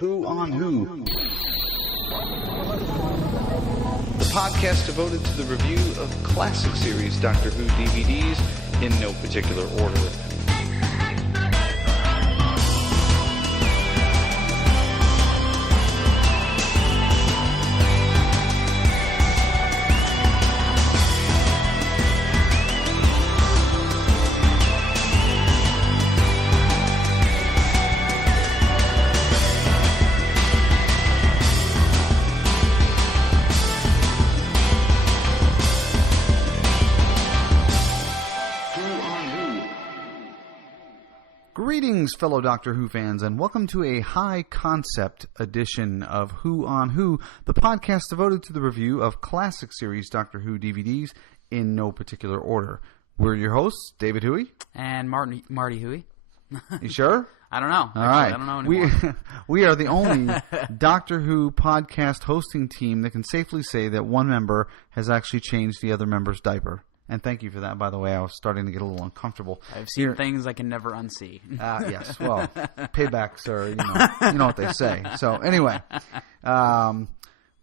Who on Who? The podcast devoted to the review of classic series Doctor Who DVDs in no particular order. Greetings, fellow Doctor Who fans, and welcome to a high-concept edition of Who on Who, the podcast devoted to the review of classic series Doctor Who DVDs in no particular order. We're your hosts, David Huey. And Marty Huey. You sure? I don't know. All right. I don't know anymore. We are the only Doctor Who podcast hosting team that can safely say that one member has actually changed the other member's diaper. And thank you for that, by the way. I was starting to get a little uncomfortable. I've seen things I can never unsee. Yes, well, paybacks are, you know what they say. So anyway,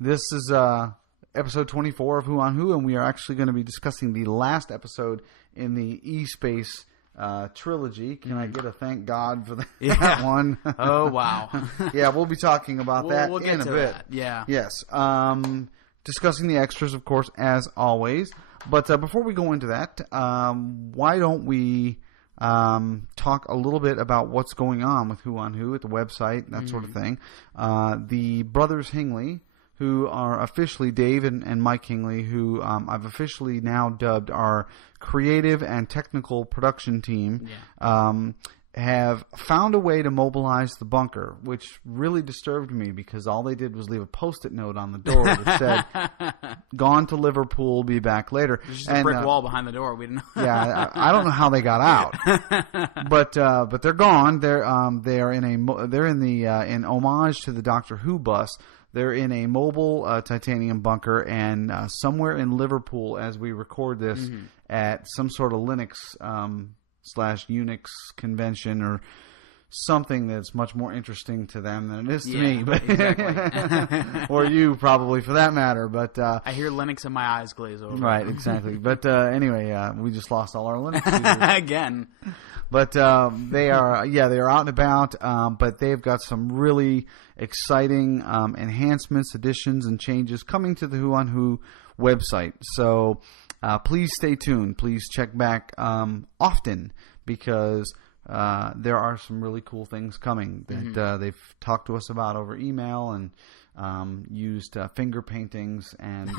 this is episode 24 of Who on Who, and we are actually going to be discussing the last episode in the E-Space trilogy. Can I get a thank God for that one? Oh, wow. Yeah, we'll be talking about that we'll in a bit. That. Yeah. Yes. Discussing the extras, of course, as always. But before we go into that, why don't we talk a little bit about what's going on with Who on Who at the website, that sort of thing. The brothers Hingley, who are officially Dave and Mike Hingley, who I've officially now dubbed our creative and technical production team, have found a way to mobilize the bunker, which really disturbed me because all they did was leave a Post-it note on the door that said, "Gone to Liverpool, be back later." There's just a brick wall behind the door. We didn't know. Yeah, I don't know how they got out, but they're gone. They're in homage to the Doctor Who bus. They're in a mobile titanium bunker, and somewhere in Liverpool, as we record this, at some sort of Linux / Unix convention or something that's much more interesting to them than it is to me, but exactly. or you probably for that matter. But I hear Linux and my eyes glaze over. Right, exactly. But anyway, we just lost all our Linux users. Again. But they are out and about. But they've got some really exciting enhancements, additions, and changes coming to the Who on Who website. So please stay tuned. Please check back often because there are some really cool things coming that they've talked to us about over email and used finger paintings and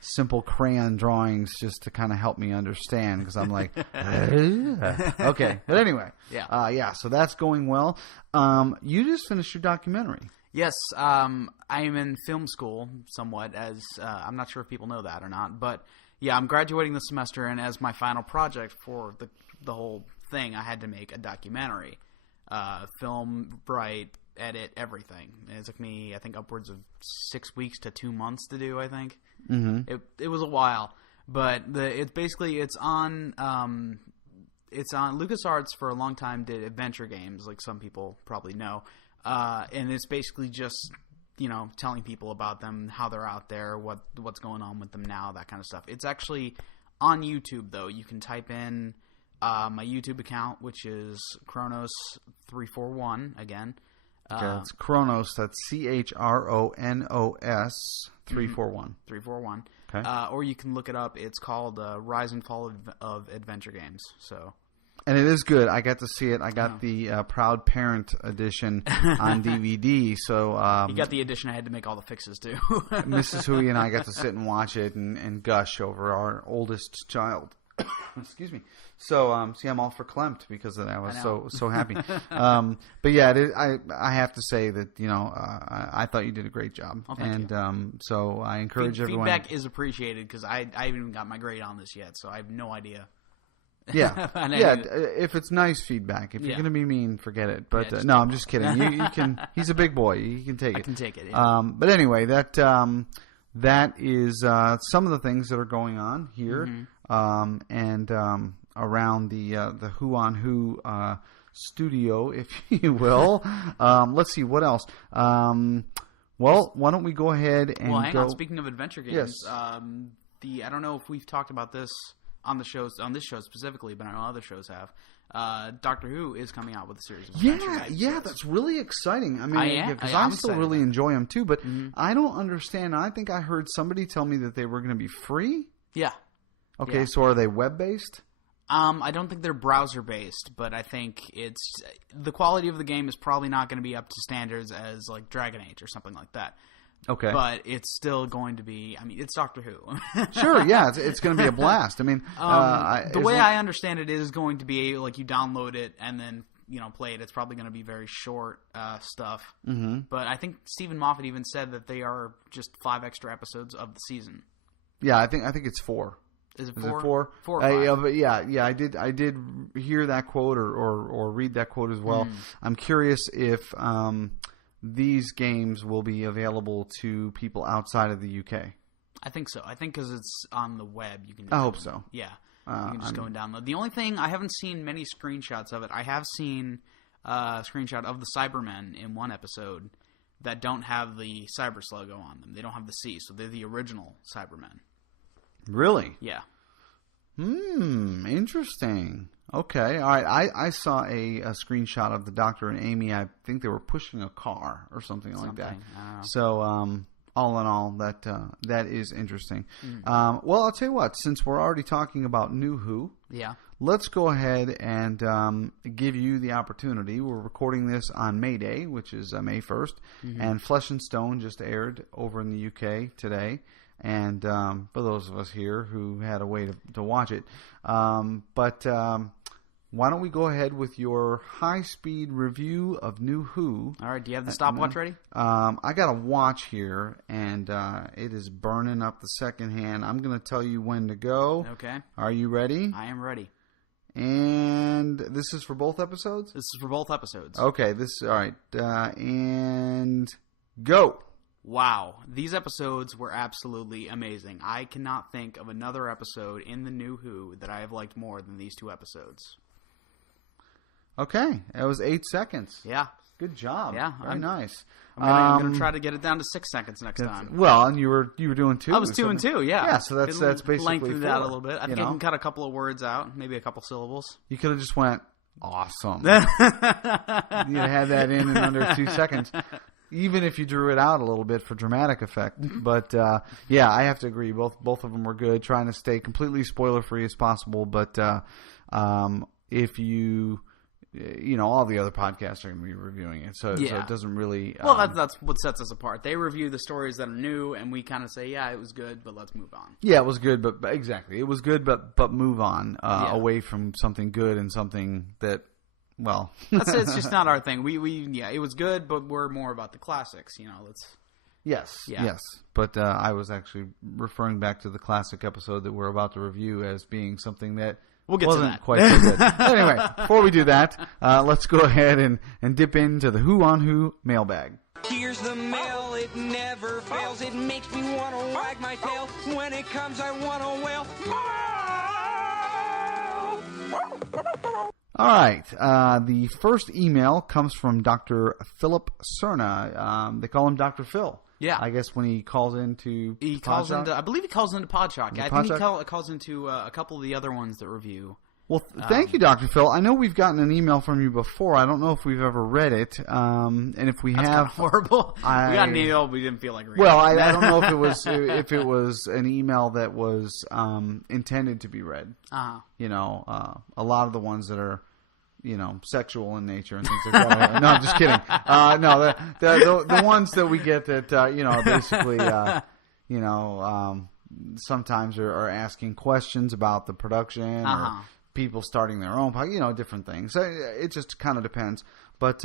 simple crayon drawings just to kind of help me understand because I'm like, okay. But anyway, so that's going well. You just finished your documentary. Yes, I am in film school somewhat, as I'm not sure if people know that or not, but yeah, I'm graduating this semester, and as my final project for the whole thing, I had to make a documentary. Film, write, edit, everything. And it took me, I think, upwards of 6 weeks to 2 months to do, I think. Mm-hmm. It was a while. But it's on LucasArts for a long time did adventure games, like some people probably know. And it's basically just telling people about them, how they're out there, what's going on with them now, that kind of stuff. It's actually on YouTube, though. You can type in my YouTube account, which is Kronos341, again. Okay, it's Kronos, that's Chronos 341. 341. Okay. Or you can look it up. It's called Rise and Fall of Adventure Games, so... And it is good. I got to see it. I got the Proud Parent edition on DVD. So you got the edition. I had to make all the fixes too. Mrs. Huey and I got to sit and watch it and gush over our oldest child. Excuse me. So see, I'm all verklempt because of that. I was so happy. But yeah, I have to say that I thought you did a great job. Oh, thank you. So I encourage everyone. Feedback is appreciated because I haven't even got my grade on this yet, so I have no idea. Yeah, if it's nice feedback. If you're going to be mean, forget it. But no, I'm just kidding. You can. He's a big boy. You can take it. I can take it. Yeah. But anyway, that is some of the things that are going on here, and around the Who on Who studio, if you will. Let's see, what else? Well, why don't we go ahead and hang on. Speaking of adventure games, yes. I don't know if we've talked about this on this show specifically, but I know other shows have. Doctor Who is coming out with a series of adventure games. Yeah, that's really exciting. I mean, because I still really enjoy them too, but I don't understand. I think I heard somebody tell me that they were going to be free. Yeah. Okay, so are they web-based? I don't think they're browser-based, but I think the quality of the game is probably not going to be up to standards as like Dragon Age or something like that. Okay. But it's still going to be, I mean, it's Doctor Who. Sure, yeah, it's going to be a blast. I mean, the way I understand it is going to be like you download it and then, play it. It's probably going to be very short stuff. Mm-hmm. But I think Stephen Moffat even said that they are just 5 extra episodes of the season. Yeah, I think it's 4. Is it 4? Is it 4? 4 or 5? But yeah, I did hear that quote or read that quote as well. I'm curious if these games will be available to people outside of the UK. I think so. I think because it's on the web, you can. I hope so. Yeah, you can just go and download. The only thing, I haven't seen many screenshots of it. I have seen a screenshot of the Cybermen in one episode that don't have the Cyber logo on them. They don't have the C, so they're the original Cybermen. Really? Yeah. Interesting. Okay, all right. I saw a screenshot of the Doctor and Amy. I think they were pushing a car or something like that. So, all in all, that is interesting. Well, I'll tell you what. Since we're already talking about New Who, let's go ahead and give you the opportunity. We're recording this on May Day, which is May 1st, and Flesh and Stone just aired over in the UK today. And for those of us here who had a way to watch it. But why don't we go ahead with your high-speed review of New Who. All right. Do you have the stopwatch ready? I got a watch here, and it is burning up the second hand. I'm going to tell you when to go. Okay. Are you ready? I am ready. And this is for both episodes? This is for both episodes. Okay. All right. And go. Wow. These episodes were absolutely amazing. I cannot think of another episode in the New Who that I have liked more than these 2 episodes. Okay. That was 8 seconds. Yeah. Good job. Yeah. Very nice. I'm going to try to get it down to 6 seconds next time. Well, and you were doing 2. I was 2 and 2, yeah. Yeah, so that's basically lengthened 4. it out a little bit. I think I can cut a couple of words out, maybe a couple syllables. You could have just went, awesome. You'd have had that in under 2 seconds. Even if you drew it out a little bit for dramatic effect. But, yeah, I have to agree. Both of them were good. Trying to stay completely spoiler-free as possible. But if you... all the other podcasts are going to be reviewing it. So it doesn't really... Well, that's what sets us apart. They review the stories that are new, and we kind of say, yeah, it was good, but let's move on. Yeah, it was good, but exactly. It was good, but move on away from something good and something that... Well, it's just not our thing. We it was good, but we're more about the classics. Yes. But I was actually referring back to the classic episode that we're about to review as being something that wasn't quite so good. Anyway, before we do that, let's go ahead and dip into the Who on Who mailbag. Here's the mail, it never fails. It makes me want to wag my tail. When it comes, I want to wail. All right. The first email comes from Dr. Philip Cerna. They call him Dr. Phil. Yeah. I guess when he calls into Podshock? I believe he calls into Podshock. I think he calls into a couple of the other ones that review. Well, thank you, Dr. Phil. I know we've gotten an email from you before. I don't know if we've ever read it. And if we That's have... kind of horrible. We got an email, we didn't feel like reading Well, I don't know if it was an email that was intended to be read. Uh-huh. A lot of the ones that are, sexual in nature and things like that. No, I'm just kidding. No, the ones that we get that, are basically, sometimes are asking questions about the production or people starting their own, different things. So it just kind of depends. But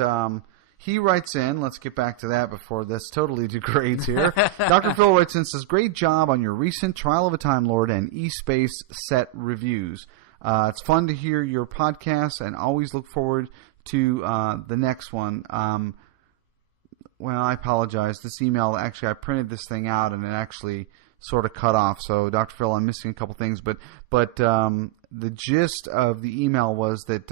he writes in, let's get back to that before this totally degrades here. Dr. Phil writes in, says, great job on your recent Trial of a Time Lord and E-Space set reviews. It's fun to hear your podcast and always look forward to the next one. Well, I apologize. This email, actually, I printed this thing out and it actually sort of cut off. So, Dr. Phil, I'm missing a couple things. But the gist of the email was that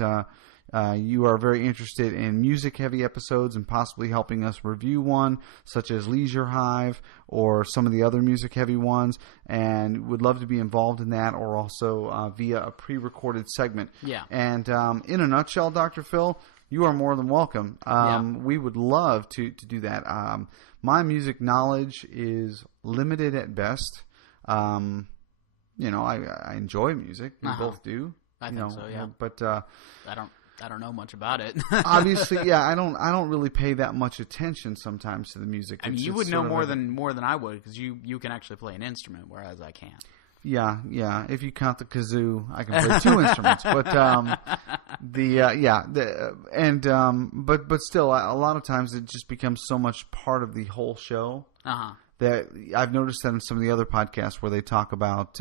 you are very interested in music-heavy episodes and possibly helping us review one, such as Leisure Hive or some of the other music-heavy ones, and would love to be involved in that, or also via a pre-recorded segment. Yeah. And in a nutshell, Dr. Phil, you are more than welcome. We would love to do that. My music knowledge is limited at best. I enjoy music. We both do. I think so, yeah. But I don't know much about it. obviously, yeah, I don't really pay that much attention sometimes to the music. I mean, you would know more than I would, because you can actually play an instrument, whereas I can't. Yeah. If you count the kazoo, I can play 2 instruments. But but still, a lot of times it just becomes so much part of the whole show that I've noticed that in some of the other podcasts where they talk about.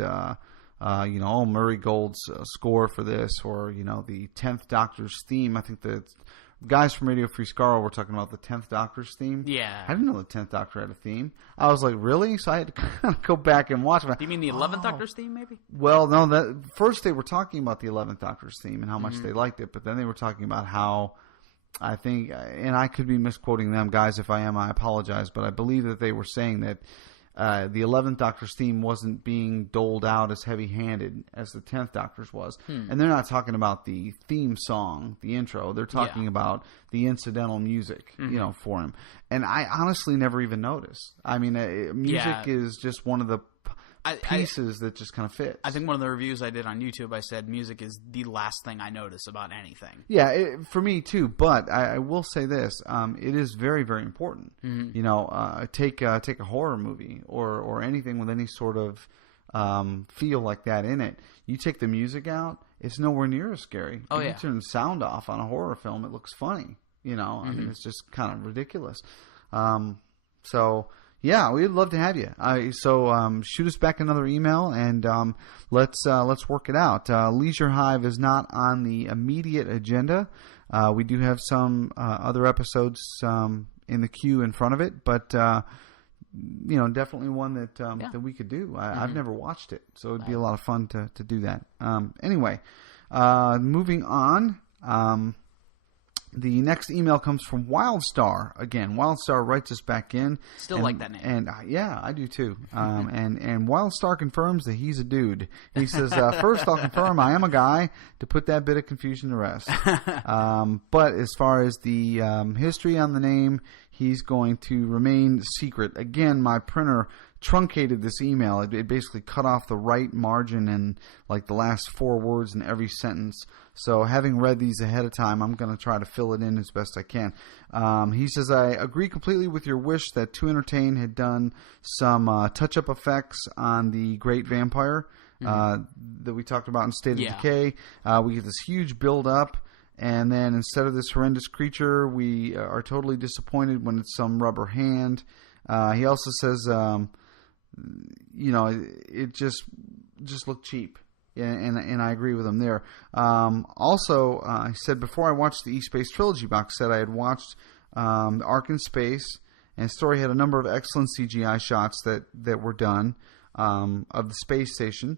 Murray Gold's score for this, or the 10th Doctor's theme. I think the guys from Radio Free Skaro were talking about the 10th Doctor's theme. Yeah, I didn't know the 10th Doctor had a theme. I was like, really? So I had to kind of go back and watch it. Do you mean the 11th Doctor's theme, maybe? Well, no. First they were talking about the 11th Doctor's theme and how much they liked it, but then they were talking about how, I think, and I could be misquoting them, guys. If I am, I apologize, but I believe that they were saying that the 11th Doctor's theme wasn't being doled out as heavy-handed as the 10th Doctor's was. And they're not talking about the theme song, the intro. They're talking about the incidental music, for him. And I honestly never even noticed. I mean, music is just one of the pieces that just kind of fits. I think one of the reviews I did on YouTube, I said music is the last thing I notice about anything. Yeah, for me too. But I will say this: it is very, very important. Take a horror movie or anything with any sort of feel like that in it. You take the music out, it's nowhere near as scary. Oh, you turn the sound off on a horror film, it looks funny. I mean, it's just kind of ridiculous. Yeah, we'd love to have you. So shoot us back another email, and let's work it out. Leisure Hive is not on the immediate agenda. We do have some other episodes in the queue in front of it, but definitely one that we could do. I've never watched it, so it'd be a lot of fun to do that. Anyway, moving on. The next email comes from Wildstar. Again, Wildstar writes us back in. Still like that name. And yeah, I do too. And Wildstar confirms that he's a dude. He says, first I'll confirm I am a guy, to put that bit of confusion to rest. But as far as the history on the name, he's going to remain secret. Again, my printer truncated this email. It basically cut off the right margin and like the last 4 words in every sentence. So having read these ahead of time, I'm going to try to fill it in as best I can. He says, I agree completely with your wish that To Entertain had done some touch-up effects on the Great Vampire that we talked about in State of Decay. We get this huge build-up, and then instead of this horrendous creature, we are totally disappointed when it's some rubber hand. He also says, it just looked cheap. And I agree with him there. Also, he said, before I watched the E-Space Trilogy box set, I had watched Ark in Space, and the story had a number of excellent CGI shots that were done of the space station,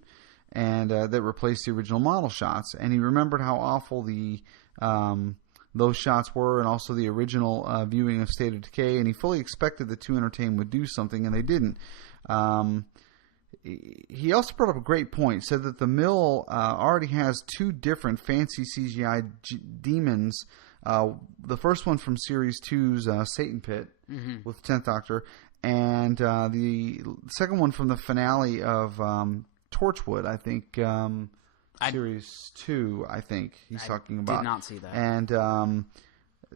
and that replaced the original model shots. And he remembered how awful those shots were, and also the original viewing of State of Decay, and he fully expected that To Entertain would do something, and they didn't. He also brought up a great point. Said that the mill already has 2 different fancy CGI demons. The first one from Series 2's Satan Pit with the 10th Doctor, and the second one from the finale of Torchwood, I think. Series 2, I think he's talking about. Did not see that. And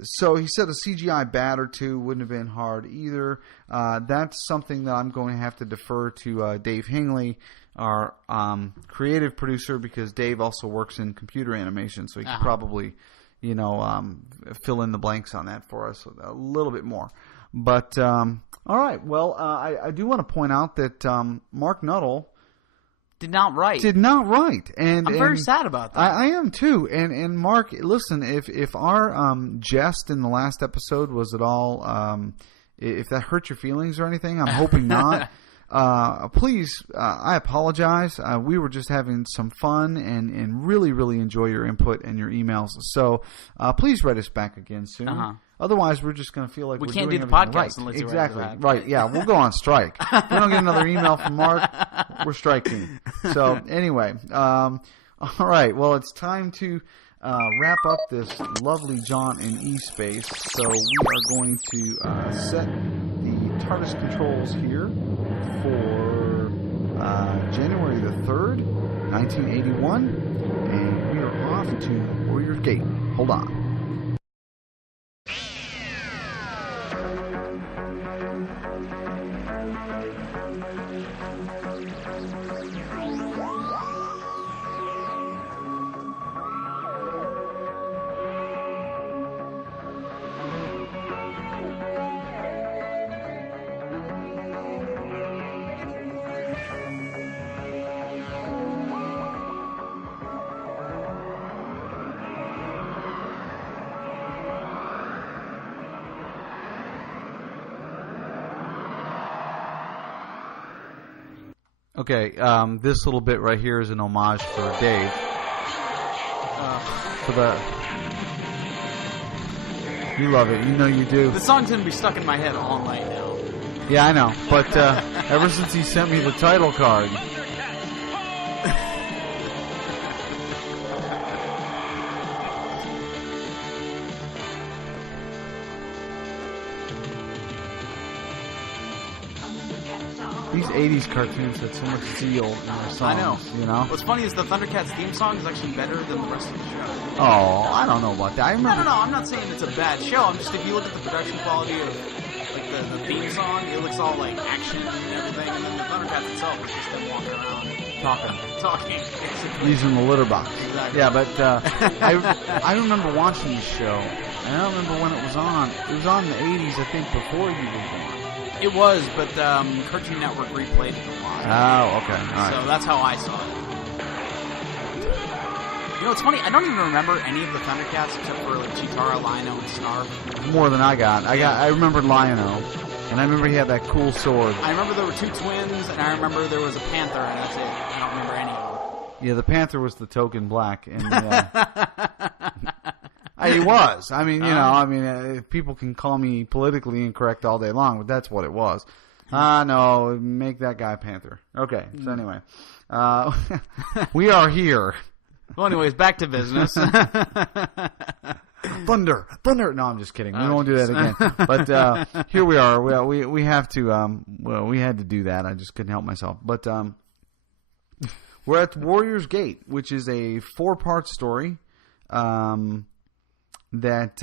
so he said a CGI bat or 2 wouldn't have been hard either. That's something that I'm going to have to defer to Dave Hingley, our creative producer, because Dave also works in computer animation, so he could probably, fill in the blanks on that for us a little bit more. But all right, well, I do want to point out that Mark Nuttall did not write. And I'm very sad about that. I am too. And Mark, listen, if our jest in the last episode was at all, if that hurt your feelings or anything, I'm hoping not. please, I apologize. We were just having some fun and really, really enjoy your input and your emails. So please write us back again soon. Otherwise, we're just going to feel like we we're can't doing do the podcast right. unless you exactly write it back. right. Yeah, we'll go on strike. If we don't get another email from Mark, we're striking. So anyway, all right. Well, it's time to wrap up this lovely jaunt in E-Space. So we are going to set the TARDIS controls here for January the 3rd, 1981, and we are off to Warrior's Gate. Hold on. Okay, this little bit right here is an homage for Dave. You love it, you know you do. The song's going to be stuck in my head all night now. Yeah, I know, but ever since he sent me the title card... These 80s cartoons had so much zeal in their songs. I know. You know? What's funny is the Thundercats theme song is actually better than the rest of the show. Oh, I don't know about that. I remember... No, I'm not saying it's a bad show. I'm just, if you look at the production quality of like the theme song, it looks all like action and everything, and then the Thundercats itself is just them walking around. Talking. Basically. Using the litter box. Exactly. Yeah, but I remember watching this show, and I don't remember when it was on. It was on in the 80s, I think, before you were born. It was, but Cartoon Network replayed it a lot. Oh, okay. All right. So that's how I saw it. You know, it's funny. I don't even remember any of the Thundercats except for like Cheetara, Lino, and Snarf. More than I got. I remembered Lion-O, and I remember he had that cool sword. I remember there were 2 twins, and I remember there was a panther, and that's it. I don't remember any of them. Yeah, the panther was the token black, and he was. I mean, you know, people can call me politically incorrect all day long, but that's what it was. No, make that guy Panther. Okay, so anyway, we are here. Well, anyways, back to business. Thunder. No, I'm just kidding. We won't do that again. But here we are. We have to. We had to do that. I just couldn't help myself. But we're at Warrior's Gate, which is a 4-part story. That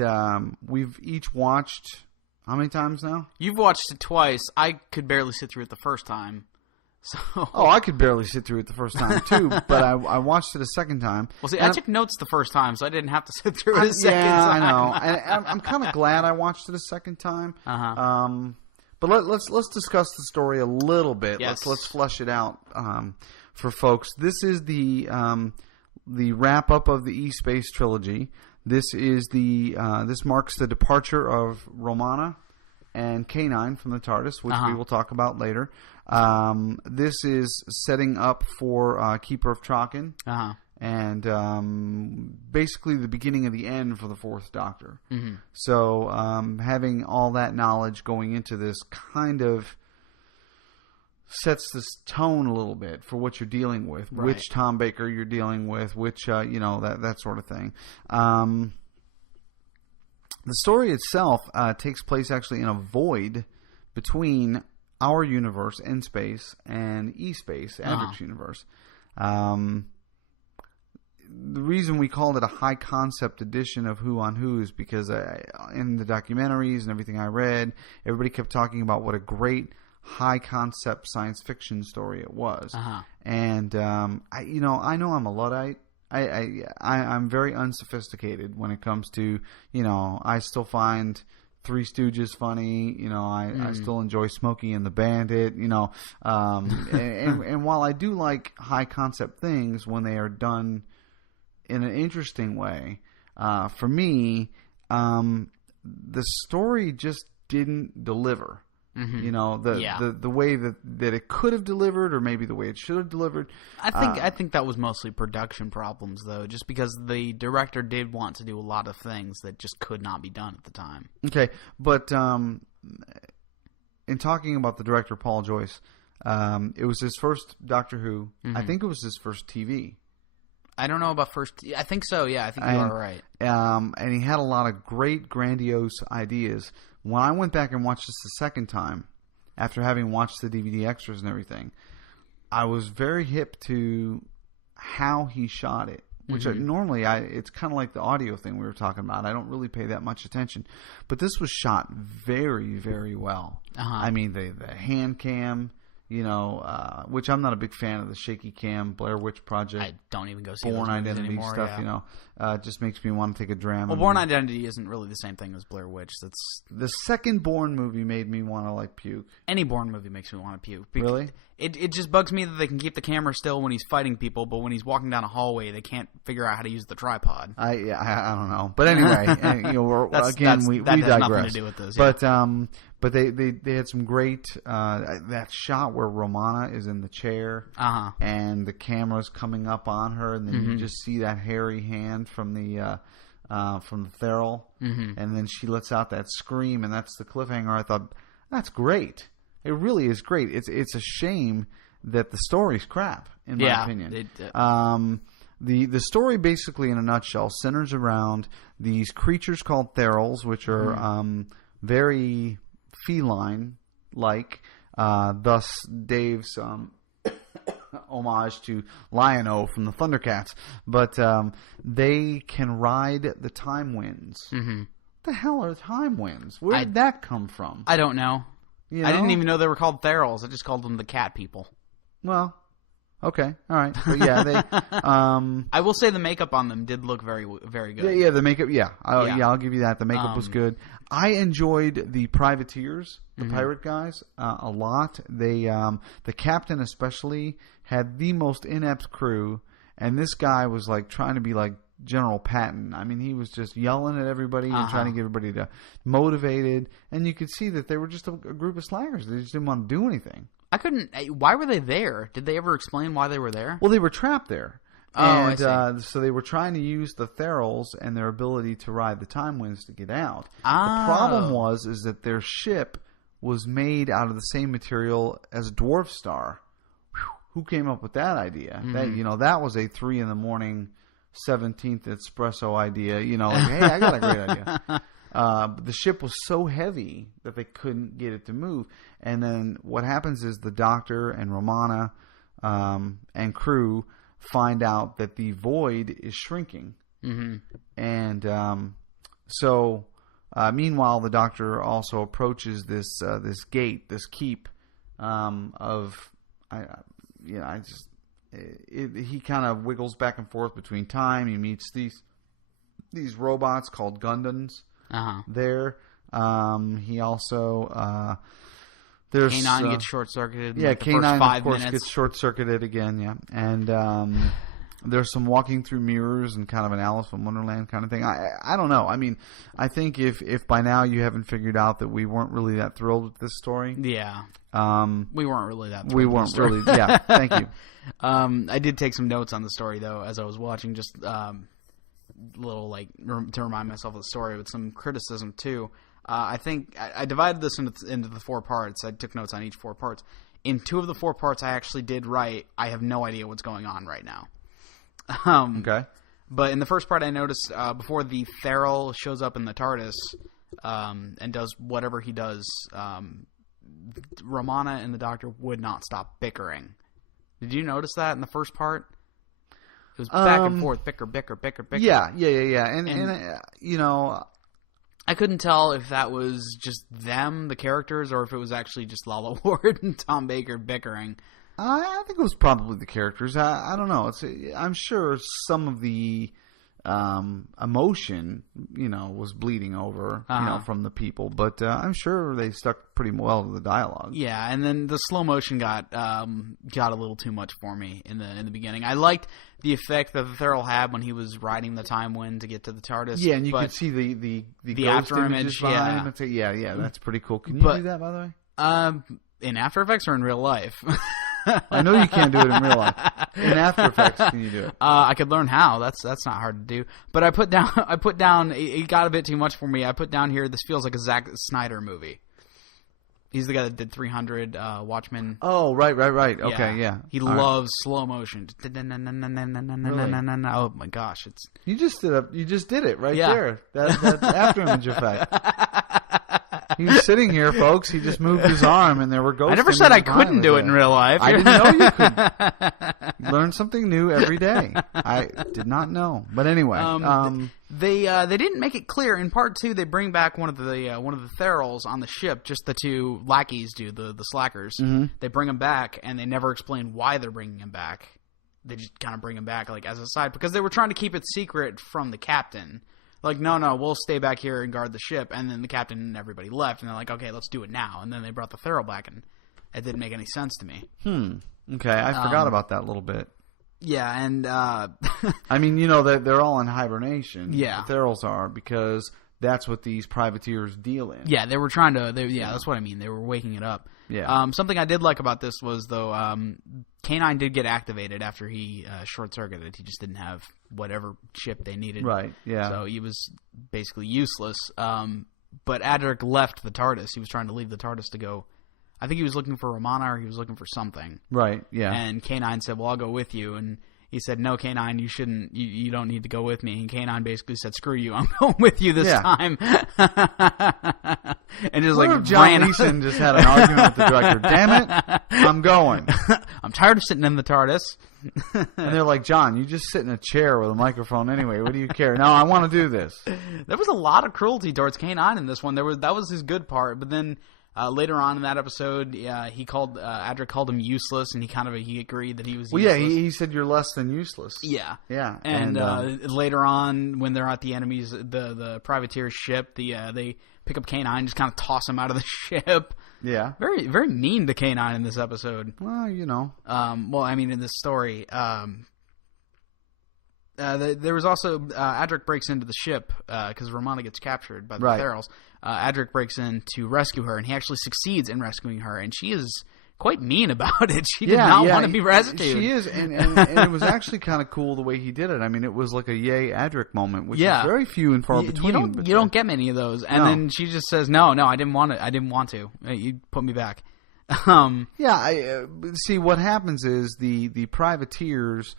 we've each watched how many times now? You've watched it twice. I could barely sit through it the first time. So. Oh, I could barely sit through it the first time too, but I watched it a second time. Well, see, I took notes the first time, so I didn't have to sit through it a second time. Yeah, I know. And I'm kind of glad I watched it a second time. But let's discuss the story a little bit. Yes. Let's flesh it out for folks. This is the wrap up of the E-Space trilogy. This is this marks the departure of Romana and K9 from the TARDIS, which we will talk about later. This is setting up for Keeper of Traken, and basically the beginning of the end for the 4th Doctor. Mm-hmm. So having all that knowledge going into this kind of sets this tone a little bit for what you're dealing with, right. Which Tom Baker you're dealing with, which that sort of thing. The story itself takes place actually in a void between our universe, N-Space, and E-Space, Adric's universe. The reason we called it a high concept edition of Who on Who is because in the documentaries and everything I read, everybody kept talking about what a great high concept science fiction story it was. And I know I'm a Luddite. I'm very unsophisticated when it comes to, I still find Three Stooges funny. I still enjoy Smokey and the Bandit. And while I do like high concept things when they are done in an interesting way, for me, the story just didn't deliver. You know, the way that it could have delivered, or maybe the way it should have delivered. I think that was mostly production problems, though, just because the director did want to do a lot of things that just could not be done at the time. Okay, but in talking about the director Paul Joyce, it was his first Doctor Who. I think it was his first TV. I don't know about first. I think so. Yeah, I think you are right. And he had a lot of great, grandiose ideas. When I went back and watched this the second time, after having watched the DVD extras and everything, I was very hip to how he shot it. Which normally, it's kind of like the audio thing we were talking about. I don't really pay that much attention. But this was shot very, very well. I mean, the hand cam, you know, which I'm not a big fan of the shaky cam, Blair Witch Project. I don't even go see Born those movies Identity anymore, stuff, yeah. you know. Just makes me want to take a dram. Well, Born Identity isn't really the same thing as Blair Witch. That's the second Born movie made me want to, like, puke. Any Born movie makes me want to puke. Really? It just bugs me that they can keep the camera still when he's fighting people, but when he's walking down a hallway, they can't figure out how to use the tripod. I don't know. But anyway, you know, we that digress. has nothing to do with this. Yeah. But they had some great that shot where Romana is in the chair and the camera's coming up on her, and then you just see that hairy hand from the Theral, and then she lets out that scream, and that's the cliffhanger. I thought, that's great. It really is great. It's a shame that the story's crap, in my opinion. The story, basically, in a nutshell, centers around these creatures called Therals, which are very feline-like. Thus, Dave's homage to Lion-O from the Thundercats. But they can ride the time winds. What the hell are time winds? Where did that come from? I don't know. You know? I didn't even know they were called Therals. I just called them the cat people. Well, okay, all right, but yeah, they. I will say the makeup on them did look very, very good. Yeah, the makeup. Yeah, I'll give you that. The makeup was good. I enjoyed the privateers, the pirate guys, a lot. They, the captain especially, had the most inept crew, and this guy was like trying to be like General Patton. I mean, he was just yelling at everybody and trying to get everybody to motivated, and you could see that they were just a group of slackers. They just didn't want to do anything. Why were they there? Did they ever explain why they were there? Well, they were trapped there. I see. So they were trying to use the Therals and their ability to ride the time winds to get out. Oh. The problem is that their ship was made out of the same material as Dwarf Star. Who came up with that idea? That was a 3 a.m. 17th espresso idea. You know, like, hey, I got a great idea. But the ship was so heavy that they couldn't get it to move. And then what happens is the Doctor and Romana and crew find out that the void is shrinking. And so meanwhile, the Doctor also approaches this gate, this keep he kind of wiggles back and forth between time. He meets these robots called Gundams. There, he also there's K9 gets short circuited. Yeah, like K9 of course minutes. gets short circuited again. Yeah, and there's some walking through mirrors and kind of an Alice in Wonderland kind of thing. I don't know. I mean, I think if by now you haven't figured out that we weren't really that thrilled with this story. Yeah. We weren't really that thrilled. We weren't really. Yeah. Thank you. I did take some notes on the story though as I was watching, just little to remind myself of the story with some criticism too. I think I divided this into the 4 parts. I took notes on each 4 parts. In 2 of the 4 parts, I actually did write, I have no idea what's going on right now. Okay. But in the first part, I noticed before the Theral shows up in the TARDIS and does whatever he does, Romana and the Doctor would not stop bickering. Did you notice that in the first part? It was back and forth, bicker. Yeah. And you know, I couldn't tell if that was just them, the characters, or if it was actually just Lalla Ward and Tom Baker bickering. I think it was probably the characters. I don't know. I'm sure some of the emotion, was bleeding over, from the people. But I'm sure they stuck pretty well to the dialogue. Yeah, and then the slow motion got a little too much for me in the beginning. I liked the effect that the Theral had when he was riding the time wind to get to the TARDIS. Yeah, and you could see the ghost after image behind him. Yeah, that's pretty cool. Can you do that, by the way? In After Effects or in real life? I know you can't do it in real life. In After Effects, can you do it? I could learn how. That's not hard to do. But I put down. It got a bit too much for me. I put down here. This feels like a Zack Snyder movie. He's the guy that did 300, Watchmen. Oh, right. Okay, yeah. He loves slow motion. Really? Oh my gosh, You just did it right there. That's after image effect. He was sitting here, folks. He just moved his arm, and there were ghost. I never said I couldn't do it in real life. I didn't know you could. Learn something new every day. I did not know, but anyway, they didn't make it clear. In part 2, they bring back one of the Therals on the ship. Just the two lackeys do the slackers. Mm-hmm. They bring him back, and they never explain why they're bringing him back. They just kind of bring him back like as a side because they were trying to keep it secret from the captain. Like, no, we'll stay back here and guard the ship. And then the captain and everybody left. And they're like, okay, let's do it now. And then they brought the Theral back, and it didn't make any sense to me. Okay, I forgot about that a little bit. Yeah, and... I mean, they're all in hibernation. Yeah. The Therals are, because that's what these privateers deal in. Yeah, they were trying to... that's what I mean. They were waking it up. Yeah. Something I did like about this was, though, K9 did get activated after he short-circuited. He just didn't have whatever chip they needed. Right, yeah. So he was basically useless. But Adric left the TARDIS. He was trying to leave the TARDIS to go... I think he was looking for Romana, or he was looking for something. Right, yeah. And K9 said, well, I'll go with you. And he said, no, K9, you shouldn't. You don't need to go with me. And K9 basically said, screw you. I'm going with you this time. And just like John Leeson just had an argument with the director. Damn it, I'm going. I'm tired of sitting in the TARDIS. And they're like, John, you just sit in a chair with a microphone anyway. What do you care? No, I want to do this. There was a lot of cruelty towards K9 in this one. That was his good part. But then later on in that episode, he called Adric called him useless, and he agreed that he was useless. Well, yeah, he said you're less than useless. Yeah. Yeah. And later on, when they're at the enemy's the privateer's ship, they pick up K9, just kind of toss him out of the ship. Yeah. Very, very mean to K9 in this episode. Well, well, I mean, in this story, there was also Adric breaks into the ship because Romana gets captured by the Therals. Adric breaks in to rescue her, and he actually succeeds in rescuing her, and she is quite mean about it. She did not want to be rescued. She is, and it was actually kind of cool the way he did it. I mean, it was like a yay Adric moment, which is very few and far between. You don't get many of those. And then she just says, no, I didn't want it. I didn't want to. You put me back. See, what happens is the privateers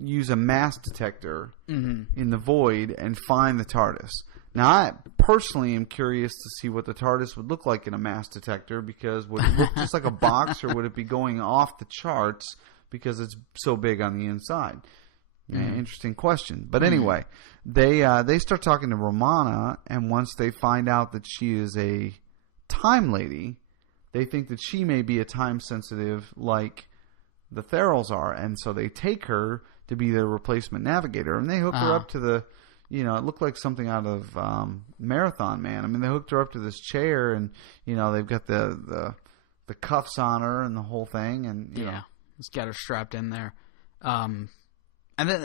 use a mass detector in the void and find the TARDIS. Now, I personally am curious to see what the TARDIS would look like in a mass detector, because would it look just like a box, or would it be going off the charts because it's so big on the inside? Interesting question. But anyway, they start talking to Romana, and once they find out that she is a time lady, they think that she may be a time sensitive like the Therals are, and so they take her to be their replacement navigator, and they hook her up to the... it looked like something out of Marathon Man. I mean, they hooked her up to this chair, and they've got the cuffs on her and the whole thing, and just got her strapped in there. And then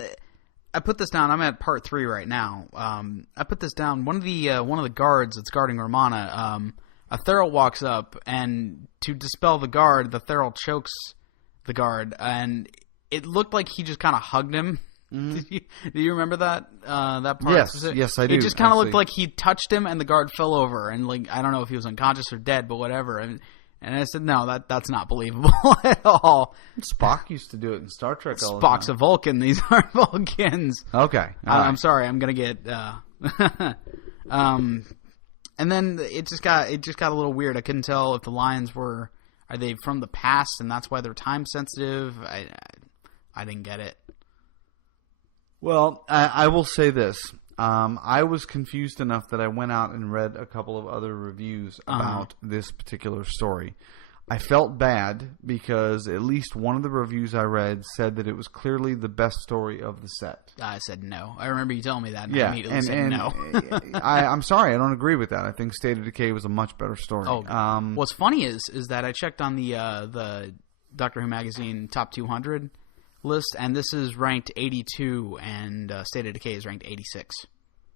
I put this down. I'm at part 3 right now. I put this down. One of the guards that's guarding Romana, a Theral walks up, and to dispel the guard, the Theral chokes the guard, and it looked like he just kind of hugged him. Mm-hmm. Do you remember that part? Yes, I do. It just kind of looked like he touched him, and the guard fell over, and I don't know if he was unconscious or dead, but whatever. And I said, no, that's not believable at all. Spock used to do it in Star Trek. Spock's a Vulcan. These aren't Vulcans. Okay, I'm sorry. I'm gonna get. And then it just got a little weird. I couldn't tell if the lines are they from the past, and that's why they're time sensitive. I didn't get it. Well, I will say this. I was confused enough that I went out and read a couple of other reviews about this particular story. I felt bad because at least one of the reviews I read said that it was clearly the best story of the set. I said no. I remember you telling me that, and I immediately said no. I'm sorry. I don't agree with that. I think State of Decay was a much better story. Oh, what's funny is that I checked on the Doctor Who Magazine Top 200 list, and this is ranked 82, and State of Decay is ranked 86.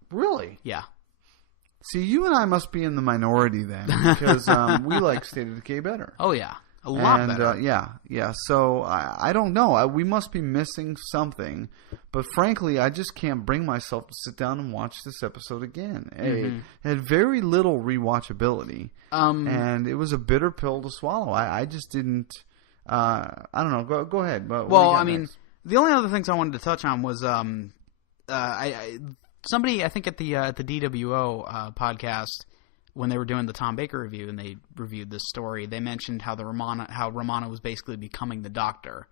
Really? Yeah. See, you and I must be in the minority then, because we like State of Decay better. Oh, yeah. A lot better. Yeah. So I don't know. We must be missing something. But frankly, I just can't bring myself to sit down and watch this episode again. It had very little rewatchability. And it was a bitter pill to swallow. I just didn't... I don't know. Go ahead. Well, I mean, the only other things I wanted to touch on was... somebody, I think at the DWO podcast, when they were doing the Tom Baker review and they reviewed this story, they mentioned how Romana was basically becoming the Doctor.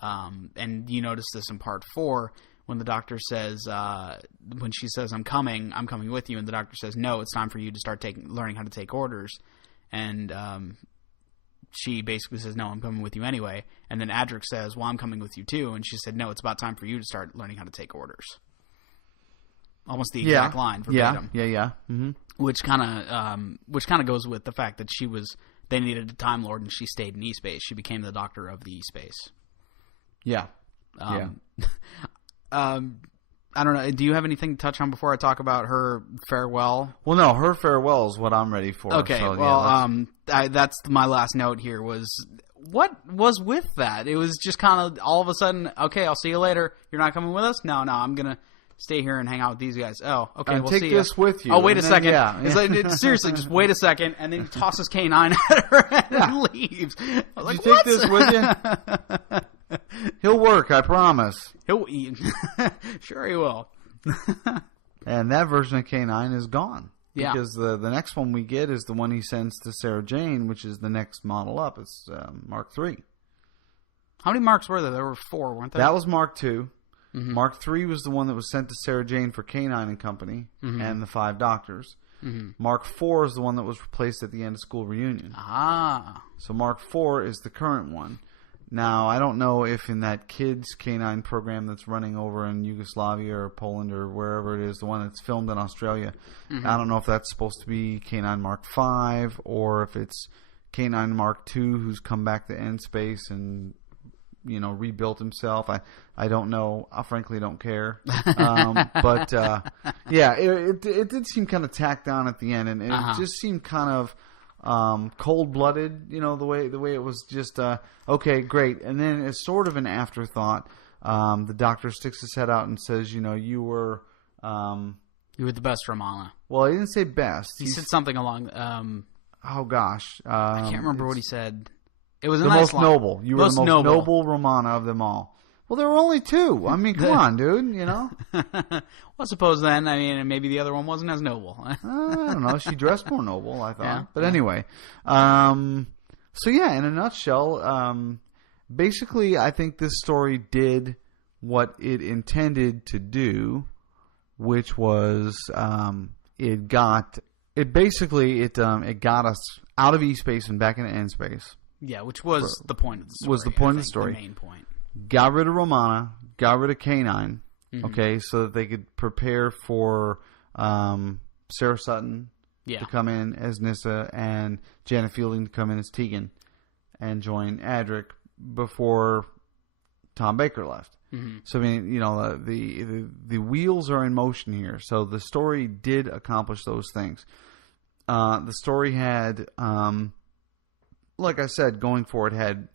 And you notice this in part 4 when the Doctor says, when she says, I'm coming with you, and the Doctor says, no, it's time for you to start learning how to take orders. And she basically says, no, I'm coming with you anyway. And then Adric says, well, I'm coming with you too. And she said, no, it's about time for you to start learning how to take orders. Almost the exact line verbatim. Yeah. Mm-hmm. Which kind of goes with the fact that they needed a Time Lord and she stayed in E-Space. She became the Doctor of the E-Space. Yeah. I don't know. Do you have anything to touch on before I talk about her farewell? Well, no, her farewell is what I'm ready for. Okay. So, that's my last note here was what was with that? It was just kind of all of a sudden, okay, I'll see you later. You're not coming with us? No, I'm going to stay here and hang out with these guys. Oh, okay, we'll see you. Take this with you. Oh, wait a second. It's like, seriously, just wait a second, and then he tosses K9 at her and leaves. I was like, take this with you? He'll work, I promise. He'll eat. Sure he will. And that version of K9 is gone. Yeah. Because the next one we get is the one he sends to Sarah Jane, which is the next model up. It's Mark III. How many Marks were there? There were 4, weren't there? That was Mark II. Mm-hmm. Mark III was the one that was sent to Sarah Jane for K9 and Company and the 5 Doctors. Mm-hmm. Mark IV is the one that was replaced at the end of School Reunion. Ah. So Mark IV is the current one. Now, I don't know if in that kids K9 program that's running over in Yugoslavia or Poland or wherever it is, the one that's filmed in Australia, I don't know if that's supposed to be K9 Mark V or if it's K9 Mark II who's come back to end space and rebuilt himself. I don't know. I frankly don't care. But it did seem kind of tacked on at the end, and it just seemed kind of cold-blooded. The way it was just okay, great. And then as sort of an afterthought, the Doctor sticks his head out and says, you were the best, Romana. Well, he didn't say best. He said something along. Oh gosh, I can't remember what he said. It was the most noble. You were the most noble Romana of them all. Well, there were only 2. I mean, come on, dude. Well, I suppose then. I mean, maybe the other one wasn't as noble. I don't know. She dressed more noble, I thought. Yeah, but anyway, so yeah, in a nutshell, basically, I think this story did what it intended to do, which was it got us out of E-Space and back into N-Space. Yeah, which was the point of the story. Was the point of the story. The main point. Got rid of Romana, got rid of K9, okay, so that they could prepare for Sarah Sutton to come in as Nyssa and Janet Fielding to come in as Tegan and join Adric before Tom Baker left. Mm-hmm. So, I mean, the wheels are in motion here. So the story did accomplish those things. The story had... like I said, going forward, had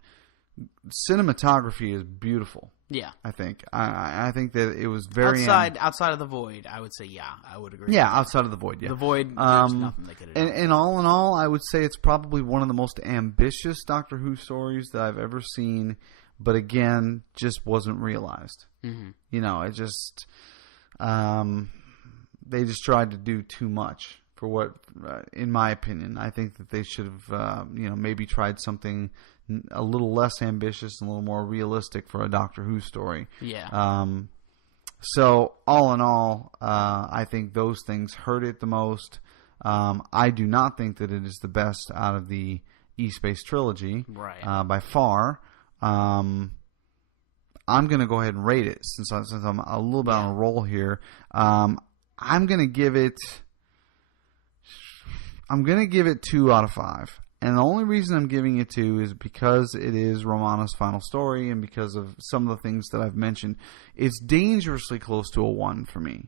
cinematography is beautiful. Yeah, I think. I think that it was very outside of the Void. I would say, yeah, I would agree. Yeah, outside of the Void. Yeah, the Void. There's nothing they could have done. And all in all, I would say it's probably one of the most ambitious Doctor Who stories that I've ever seen. But again, just wasn't realized. Mm-hmm. It just they just tried to do too much. For what, in my opinion, I think that they should have, maybe tried something a little less ambitious and a little more realistic for a Doctor Who story. Yeah. So, all in all, I think those things hurt it the most. I do not think that it is the best out of the E-Space trilogy. Right. By far. I'm going to go ahead and rate it since I'm a little bit on a roll here. I'm going to give it... 2 out of 5. And the only reason I'm giving it 2 is because it is Romana's final story and because of some of the things that I've mentioned. It's dangerously close to a 1 for me.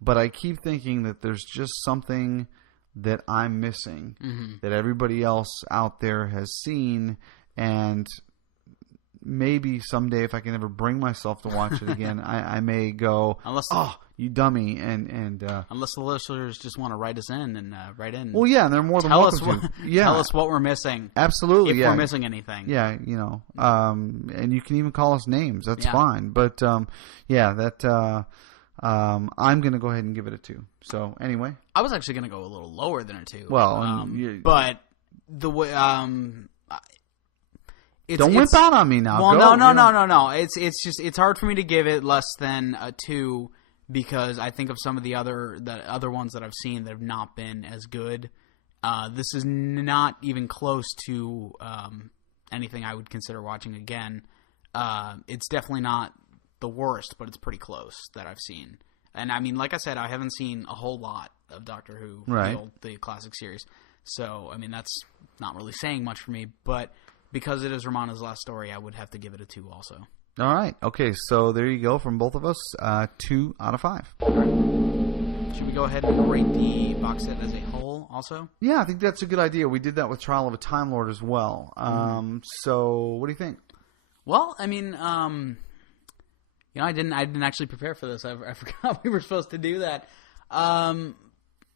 but I keep thinking that there's just something that I'm missing that everybody else out there has seen, and maybe someday if I can ever bring myself to watch it again, I may go, you dummy, and unless the listeners just want to write us in and write in. Well, yeah, and they're more than welcome to. Yeah. Tell us what we're missing. Absolutely, if we're missing anything. Yeah, and you can even call us names. That's fine. But I'm going to go ahead and give it a 2. So anyway, I was actually going to go a little lower than a 2. Well, but the way don't whip out on me now. Well, no. It's hard for me to give it less than a 2 because I think of some of the other ones that I've seen that have not been as good. This is not even close to anything I would consider watching again. It's definitely not the worst, but it's pretty close that I've seen. And I mean, like I said, I haven't seen a whole lot of Doctor Who, the classic series. So, I mean, that's not really saying much for me. But because it is Romana's last story, I would have to give it a 2 also. All right. Okay, so there you go from both of us. 2 out of 5. Should we go ahead and rate the box set as a whole also? Yeah, I think that's a good idea. We did that with Trial of a Time Lord as well. So what do you think? Well, I mean, I didn't actually prepare for this. I forgot we were supposed to do that.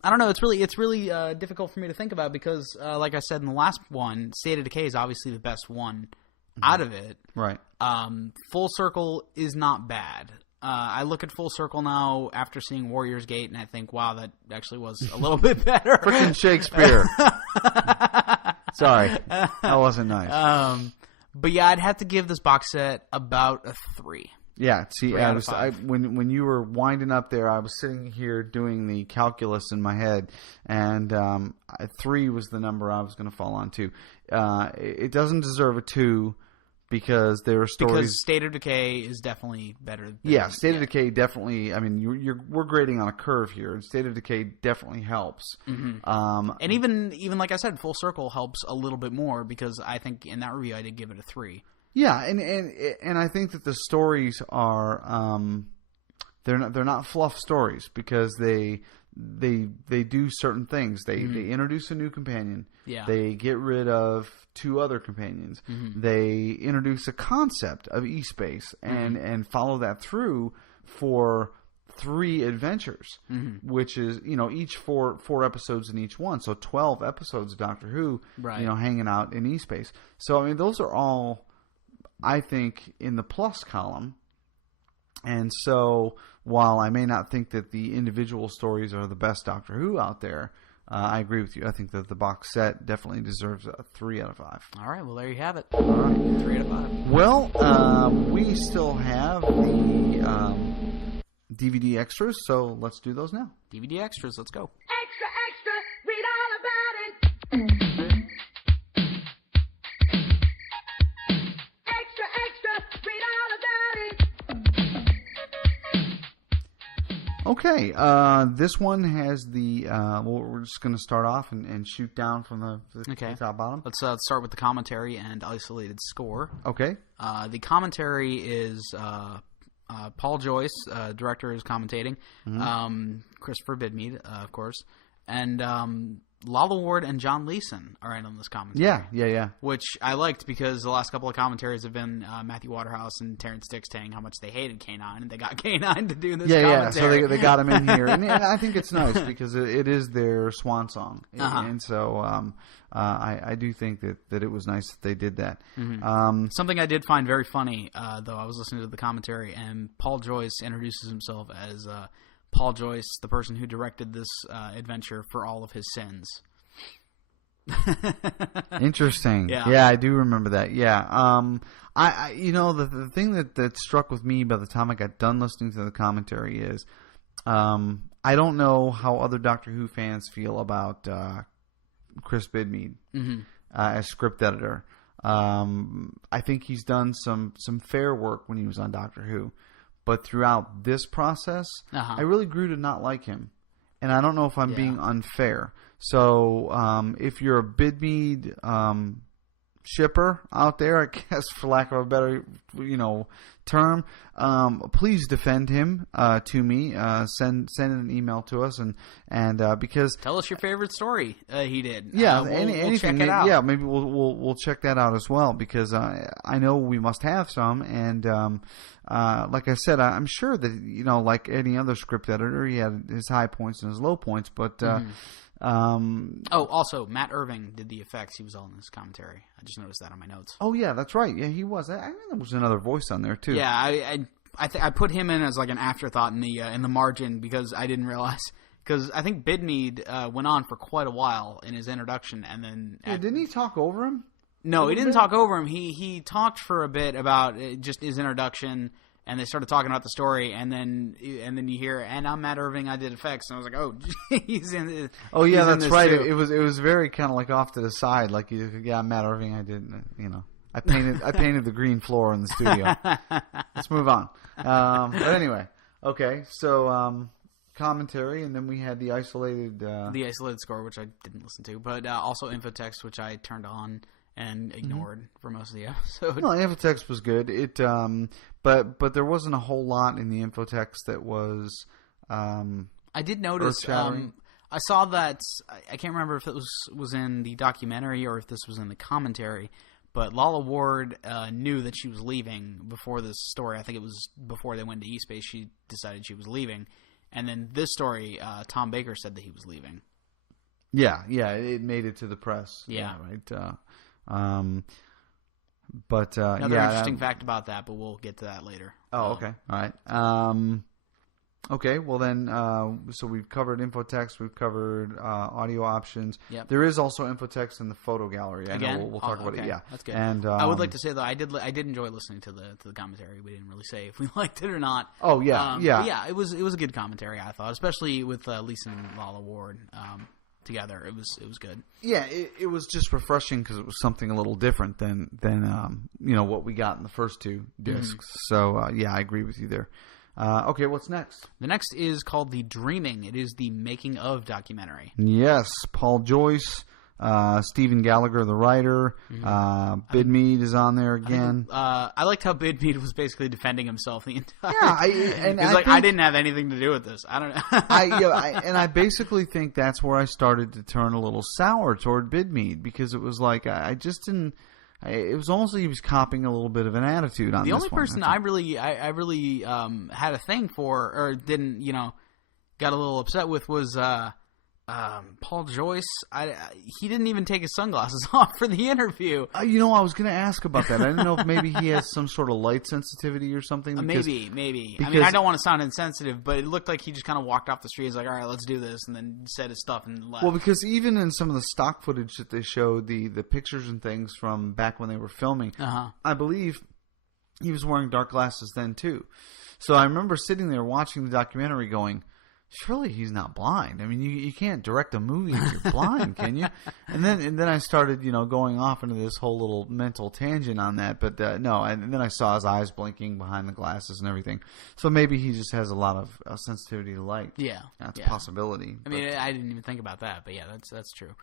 I don't know. It's really difficult for me to think about because, like I said in the last one, State of Decay is obviously the best one out of it. Right. Full Circle is not bad. I look at Full Circle now after seeing Warriors Gate, and I think, wow, that actually was a little bit better. Frickin' Shakespeare. Sorry, that wasn't nice. But yeah, I'd have to give this box set about a 3. Yeah, see, when you were winding up there, I was sitting here doing the calculus in my head, and 3 was the number I was going to fall on too. It doesn't deserve a 2 because there are stories. Because State of Decay is definitely better. State of Decay definitely. I mean, we're grading on a curve here, and State of Decay definitely helps. And even like I said, Full Circle helps a little bit more because I think in that review I did give it a 3. Yeah, and I think that the stories are they're not fluff stories because they do certain things. They introduce a new companion. Yeah. They get rid of 2 other companions. They introduce a concept of E-Space and follow that through for 3 adventures, which is each 4 episodes in each one, so 12 episodes of Doctor Who, hanging out in E-Space. So I mean, those are all, I think, in the plus column. And so while I may not think that the individual stories are the best Doctor Who out there, I agree with you. I think that the box set definitely deserves a 3 out of 5. All right, well, there you have it. All right. 3 out of 5. Well, we still have the DVD extras, so let's do those now. DVD extras, let's go. Extra, extra, read all about it. Extra, extra, read all about it. Okay, this one has the. We're just going to start off and shoot down from the top bottom. Let's start with the commentary and isolated score. Okay. The commentary is Paul Joyce, director, is commentating. Christopher Bidmead, of course, and Lala Ward and John Leeson are in on this commentary. Yeah. Which I liked because the last couple of commentaries have been Matthew Waterhouse and Terrence Dix saying how much they hated K9, and they got K9 to do this commentary. Yeah, so they got him in here. And I think it's nice because it is their swan song. And so I do think that it was nice that they did that. Something I did find very funny, though, I was listening to the commentary, and Paul Joyce introduces himself as Paul Joyce, the person who directed this adventure for all of his sins. Interesting. Yeah, I do remember that. Yeah. I the thing that struck with me by the time I got done listening to the commentary is I don't know how other Doctor Who fans feel about Chris Bidmead as script editor. I think he's done some fair work when he was on Doctor Who. But throughout this process, I really grew to not like him. And I don't know if I'm being unfair. So if you're a Bidmead shipper out there, I guess, for lack of a better, term, please defend him to me. Send an email to us and because Tell us your favorite story he did. yeah, We'll anything. check it out. Yeah, maybe we'll check that out as well because I know we must have some and like I said, I'm sure that like any other script editor, he had his high points and his low points, but. Also, Matt Irving did the effects. He was all in this commentary. I just noticed that on my notes. Oh yeah, that's right. Yeah, he was. I think there was another voice on there too. Yeah, I put him in as like an afterthought in the margin because I didn't realize because I think Bidmead went on for quite a while in his introduction and then didn't he talk over him? No, he didn't talk over him. He talked for a bit about just his introduction. And they started talking about the story, and then you hear, and I'm Matt Irving, I did effects, and I was like, oh, he's in. Oh yeah, that's right. Too. It was very kind of like off to the side, like yeah, I'm Matt Irving, I did, I painted the green floor in the studio. Let's move on. But anyway, okay, so commentary, and then we had the isolated score, which I didn't listen to, but also infotext, which I turned on and ignored for most of the episode. No, infotext was good. It but there wasn't a whole lot in the infotext that was I did notice I saw that I can't remember if it was in the documentary or if this was in the commentary, but Lala Ward knew that she was leaving before this story. I think it was before they went to eSpace. She decided she was leaving, and then this story, Tom Baker said that he was leaving. Yeah, it made it to the press. Yeah, right. Another interesting fact about that, but we'll get to that later. Oh, okay. All right. Okay, well then, so we've covered infotext, we've covered audio options. Yep. There is also infotext in the photo gallery. I know we'll talk about it. Yeah, that's good. And I would like to say though, I did enjoy listening to the commentary. We didn't really say if we liked it or not. Oh yeah, yeah. It was a good commentary, I thought, especially with Lisa and Lala Ward. Together, it was good. Yeah, it was just refreshing because it was something a little different than what we got in the first two discs. Mm-hmm. So yeah, I agree with you there. Okay, what's next? The next is called The Dreaming. It is the making of documentary. Yes, Paul Joyce, Stephen Gallagher, the writer. Bidmead is on there again. I liked how Bidmead was basically defending himself the entire. Yeah, I didn't have anything to do with this. I don't know. I basically think that's where I started to turn a little sour toward Bidmead because it was like I just didn't. It was almost like he was copying a little bit of an attitude on the this only person I really had a thing for or didn't got a little upset with was Paul Joyce. He didn't even take his sunglasses off for the interview. I was going to ask about that. I didn't know if maybe he has some sort of light sensitivity or something. Maybe. I mean, I don't want to sound insensitive, but it looked like he just kind of walked off the street. He's like, all right, let's do this, and then said his stuff and left. Well, because even in some of the stock footage that they showed, the pictures and things from back when they were filming, I believe he was wearing dark glasses then too. So I remember sitting there watching the documentary going, surely he's not blind. I mean, you can't direct a movie if you're blind, can you? And then I started, going off into this whole little mental tangent on that. But no, and then I saw his eyes blinking behind the glasses and everything. So maybe he just has a lot of sensitivity to light. Yeah, that's a possibility. I mean, I didn't even think about that, but yeah, that's true.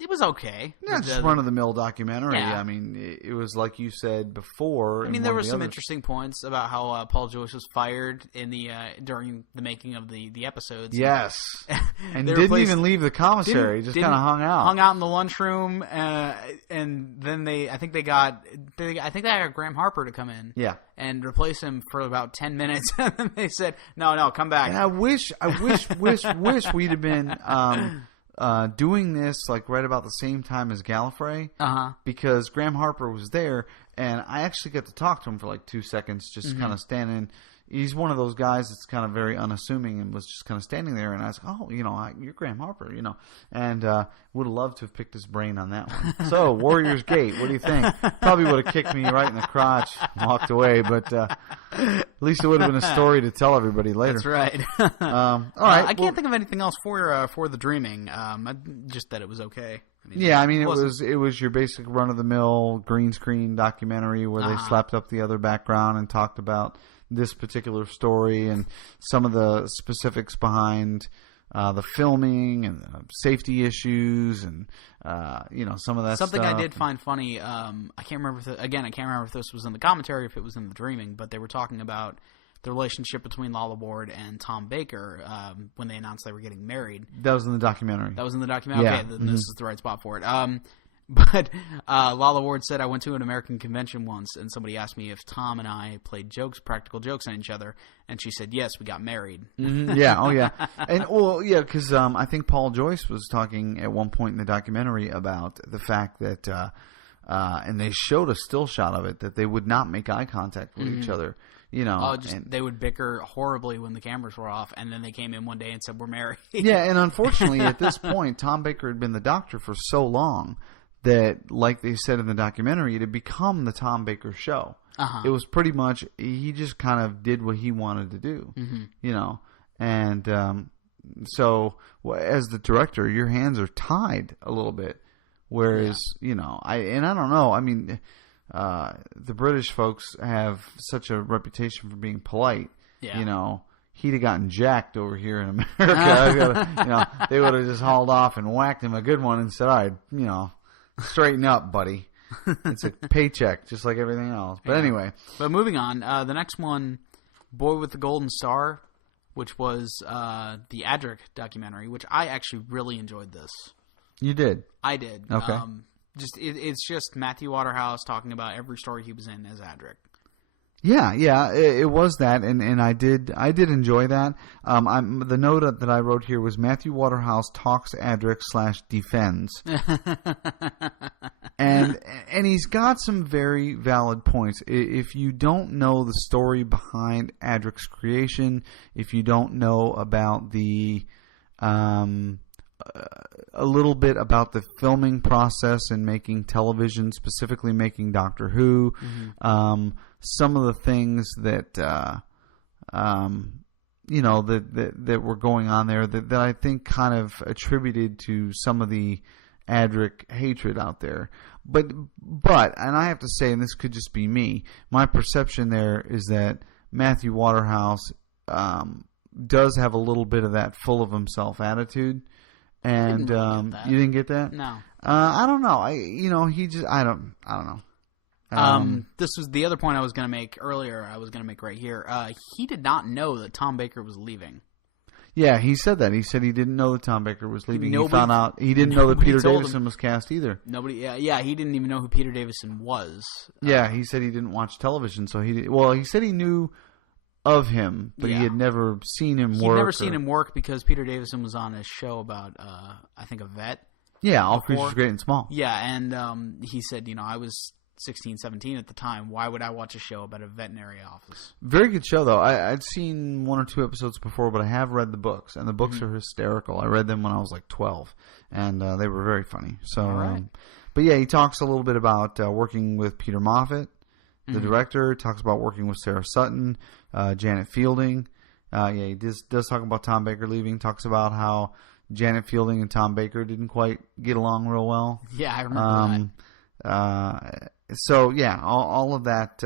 It was okay. Yeah, just run-of-the-mill documentary. Yeah. I mean, it was like you said before. I mean, there were some interesting points about how Paul Joyce was fired in the during the making of the episodes. Yes, and didn't even leave the commissary. Just kind of hung out. Hung out in the lunchroom, and then I think they got Graham Harper to come in. Yeah. And replace him for about 10 minutes, and then they said, "No, come back." And I wish we'd have been. Doing this like right about the same time as Gallifrey, because Graham Harper was there, and I actually got to talk to him for like 2 seconds, just kind of standing. He's one of those guys that's kind of very unassuming and was just kind of standing there, and I was like, oh, you're Graham Harper, and would have loved to have picked his brain on that one. So, Warriors Gate, what do you think? Probably would have kicked me right in the crotch and walked away, but at least it would have been a story to tell everybody later. That's right. All right. I can't think of anything else for The Dreaming, just that it was okay. It was your basic run-of-the-mill green screen documentary where they slapped up the other background and talked about this particular story and some of the specifics behind the filming and the safety issues and some of that Something stuff. I did find funny. I can't remember. I can't remember if this was in the commentary, or if it was in the Dreaming. But they were talking about the relationship between Lala Ward and Tom Baker when they announced they were getting married. That was in the documentary. That was in the documentary? Yeah. Okay, then this is the right spot for it. But Lala Ward said, I went to an American convention once, and somebody asked me if Tom and I played practical jokes on each other, and she said, yes, we got married. Mm-hmm. Yeah, oh yeah. And, well, yeah, because I think Paul Joyce was talking at one point in the documentary about the fact that, and they showed a still shot of it, that they would not make eye contact with each other. They would bicker horribly when the cameras were off, and then they came in one day and said, we're married. Yeah, and unfortunately, at this point, Tom Baker had been the doctor for so long that, like they said in the documentary, it had become the Tom Baker show. It was pretty much, he just kind of did what he wanted to do, and so as the director, your hands are tied a little bit, whereas, I don't know, I mean, the British folks have such a reputation for being polite, he'd have gotten jacked over here in America. They would have just hauled off and whacked him a good one and said, all right, straighten up, buddy. It's a paycheck, just like everything else. But anyway. But moving on, the next one, Boy with the Golden Star, which was the Adric documentary, which I actually really enjoyed this. You did? I did. Okay. It's just Matthew Waterhouse talking about every story he was in as Adric. Yeah, it was that, and I did enjoy that. The note that I wrote here was Matthew Waterhouse talks Adric / defends, and he's got some very valid points. If you don't know the story behind Adric's creation, if you don't know about the a little bit about the filming process and making television, specifically making Doctor Who. Some of the things that that were going on there that I think kind of attributed to some of the Adric hatred out there. But and I have to say, and this could just be me, my perception there is that Matthew Waterhouse does have a little bit of that full of himself attitude. And you didn't get that? No. I don't know. I don't know. This was the other point I was going to make earlier. I was going to make right here. He did not know that Tom Baker was leaving. Yeah, he said that. He said he didn't know that Tom Baker was leaving. He found out. He didn't know that Peter Davison was cast either. Nobody. Yeah. He didn't even know who Peter Davison was. Yeah, he said he didn't watch television, so he said he knew of him, but he had never seen him work. He'd never seen him work because Peter Davison was on a show about, I think, a vet. Yeah, All Creatures Great and Small. Yeah, and he said, I was 16, 17 at the time. Why would I watch a show about a veterinary office? Very good show, though. I'd seen 1 or 2 episodes before, but I have read the books, and the books are hysterical. I read them when I was like 12, and they were very funny. So, right. But yeah, he talks a little bit about working with Peter Moffat, the director. Talks about working with Sarah Sutton, Janet Fielding. He does talk about Tom Baker leaving. Talks about how Janet Fielding and Tom Baker didn't quite get along real well. Yeah, I remember that. So, yeah, all of that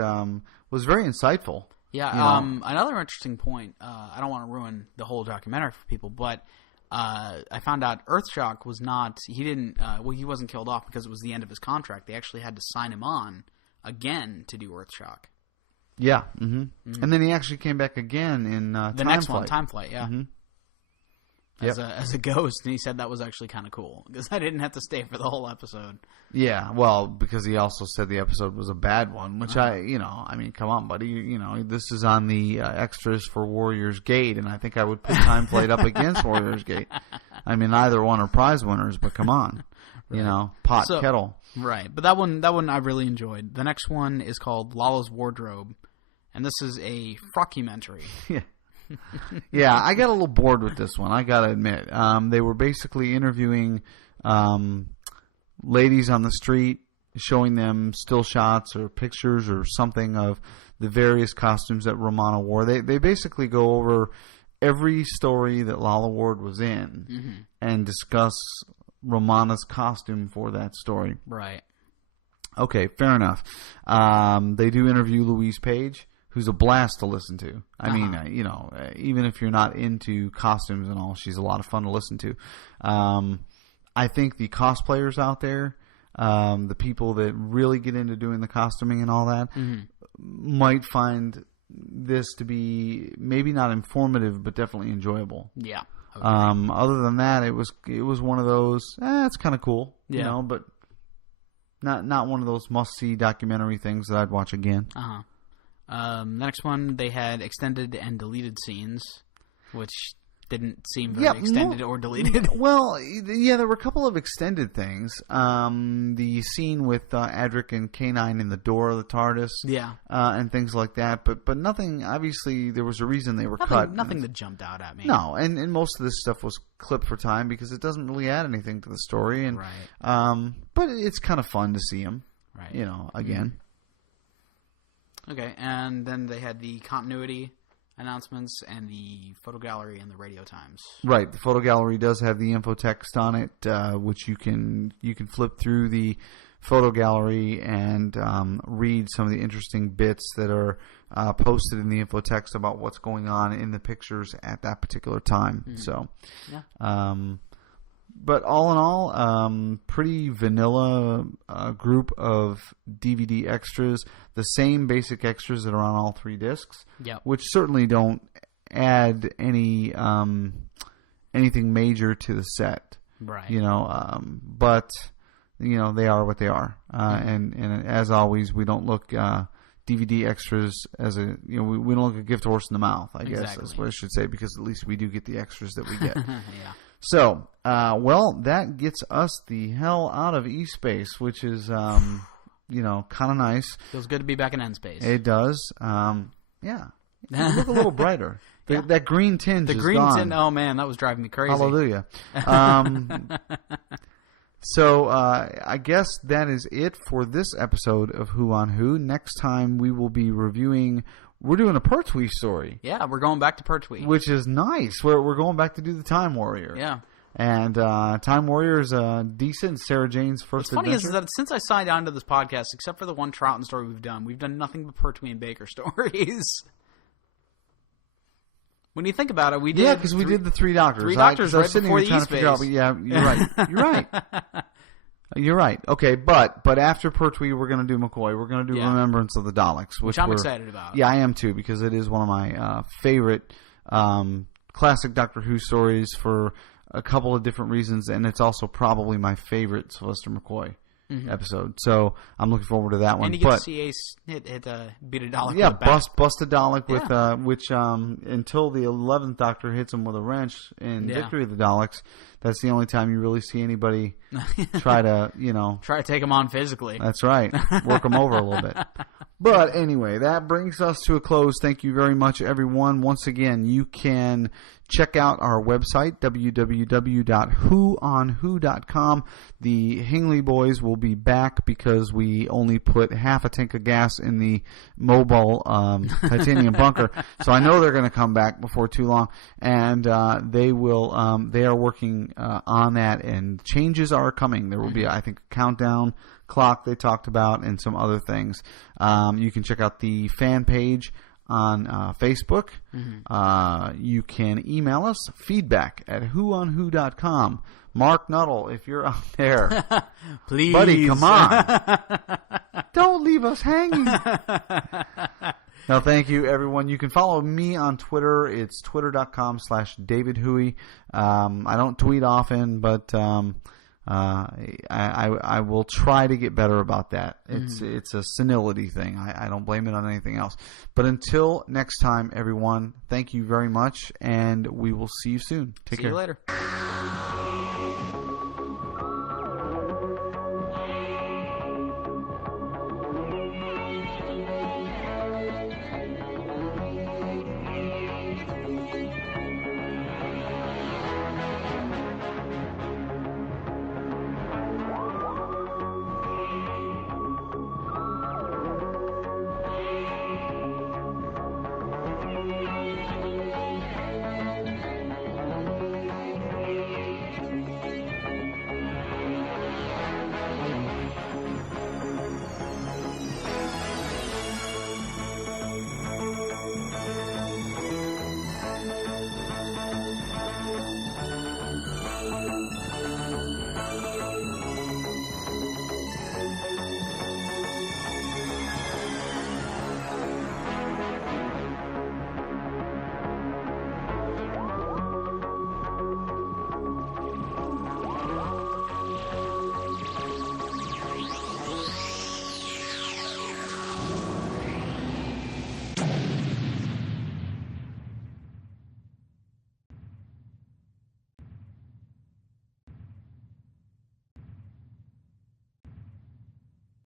was very insightful. Yeah, another interesting point, I don't want to ruin the whole documentary for people, but I found out Earthshock was not, he wasn't killed off because it was the end of his contract. They actually had to sign him on again to do Earthshock. Yeah, and then he actually came back again in the next one, Time Flight, yeah. As a ghost, and he said that was actually kind of cool because I didn't have to stay for the whole episode. Yeah, well, because he also said the episode was a bad one, which I mean, come on, buddy, this is on the extras for Warriors Gate, and I think I would put Time Flight up against Warriors Gate. I mean, either one are prize winners, but come on, kettle. Right, but that one I really enjoyed. The next one is called Lala's Wardrobe, and this is a frockumentary. Yeah. Yeah, I got a little bored with this one, I gotta admit. They were basically interviewing ladies on the street, showing them still shots or pictures or something of the various costumes that Romana wore. They basically go over every story that Lala Ward was in and discuss Romana's costume for that story. Right. Okay, fair enough. They do interview Louise Page, who's a blast to listen to. I mean, even if you're not into costumes and all, she's a lot of fun to listen to. I think the cosplayers out there, the people that really get into doing the costuming and all that, might find this to be maybe not informative, but definitely enjoyable. Yeah. Okay. Other than that, it was one of those. It's kind of cool, you know, but not one of those must-see documentary things that I'd watch again. The next one, they had extended and deleted scenes, which didn't seem very extended or deleted. Well, yeah, there were a couple of extended things. The scene with Adric and K9 in the door of the TARDIS, and things like that. But nothing. Obviously, there was a reason they were cut. Nothing that jumped out at me. No, and most of this stuff was clipped for time because it doesn't really add anything to the story. And but it's kind of fun to see them. Right. You know, again. Okay, and then they had the continuity announcements and the photo gallery and the radio times. Right, the photo gallery does have the info text on it, which you can flip through the photo gallery and read some of the interesting bits that are posted in the info text about what's going on in the pictures at that particular time. So, but all in all, pretty vanilla group of DVD extras. The same basic extras that are on all 3 discs, which certainly don't add any anything major to the set. Right. You know, but you know they are what they are, and as always, we don't look DVD extras as a we don't look a gift horse in the mouth. I guess that's what I should say, because at least we do get the extras that we get. So, well, that gets us the hell out of E-Space, which is, kind of nice. Feels good to be back in N-Space. It does. You look a little brighter. That green tinge is gone. Oh, man, that was driving me crazy. Hallelujah. So, I guess that is it for this episode of Who on Who. Next time we will be reviewing... We're doing a Pertwee story. Yeah, we're going back to Pertwee. Which is nice. We're going back to do the Time Warrior. Yeah. And Time Warrior is decent. Sarah Jane's first adventure. What's funny is that since I signed on to this podcast, except for the one Troughton story we've done nothing but Pertwee and Baker stories. When you think about it, we did... Yeah, because we did the 3 Doctors. 3 Doctors right before the E-Space. Yeah, you're right. You're right. You're right. Okay, but after Pertwee, we're going to do McCoy. We're going to do Remembrance of the Daleks, which I'm excited about. Yeah, I am too, because it is one of my favorite classic Doctor Who stories for a couple of different reasons, and it's also probably my favorite Sylvester McCoy episode. So I'm looking forward to that one. And you get to see Ace beat a Dalek. Yeah, bust a Dalek with which until the 11th Doctor hits him with a wrench in Victory of the Daleks. That's the only time you really see anybody try to take him on physically. That's right. Work him over a little bit. But anyway, that brings us to a close. Thank you very much, everyone. Once again, you can check out our website, www.whoonwho.com. The Hingley boys will be back because we only put half a tank of gas in the mobile titanium bunker. So I know they're going to come back before too long. And they will. They are working on that, and changes are coming. There will be, I think, a countdown clock they talked about and some other things. You can check out the fan page on Facebook. You can email us, feedback@whoonwho.com. Mark Nuttall, if you're out there, please, buddy, come on. Don't leave us hanging. No, thank you, everyone. You can follow me on Twitter. It's twitter.com/DavidHuey. I don't tweet often, but I will try to get better about that. It's a senility thing. I don't blame it on anything else. But until next time, everyone, thank you very much, and we will see you soon. Take care. See you later.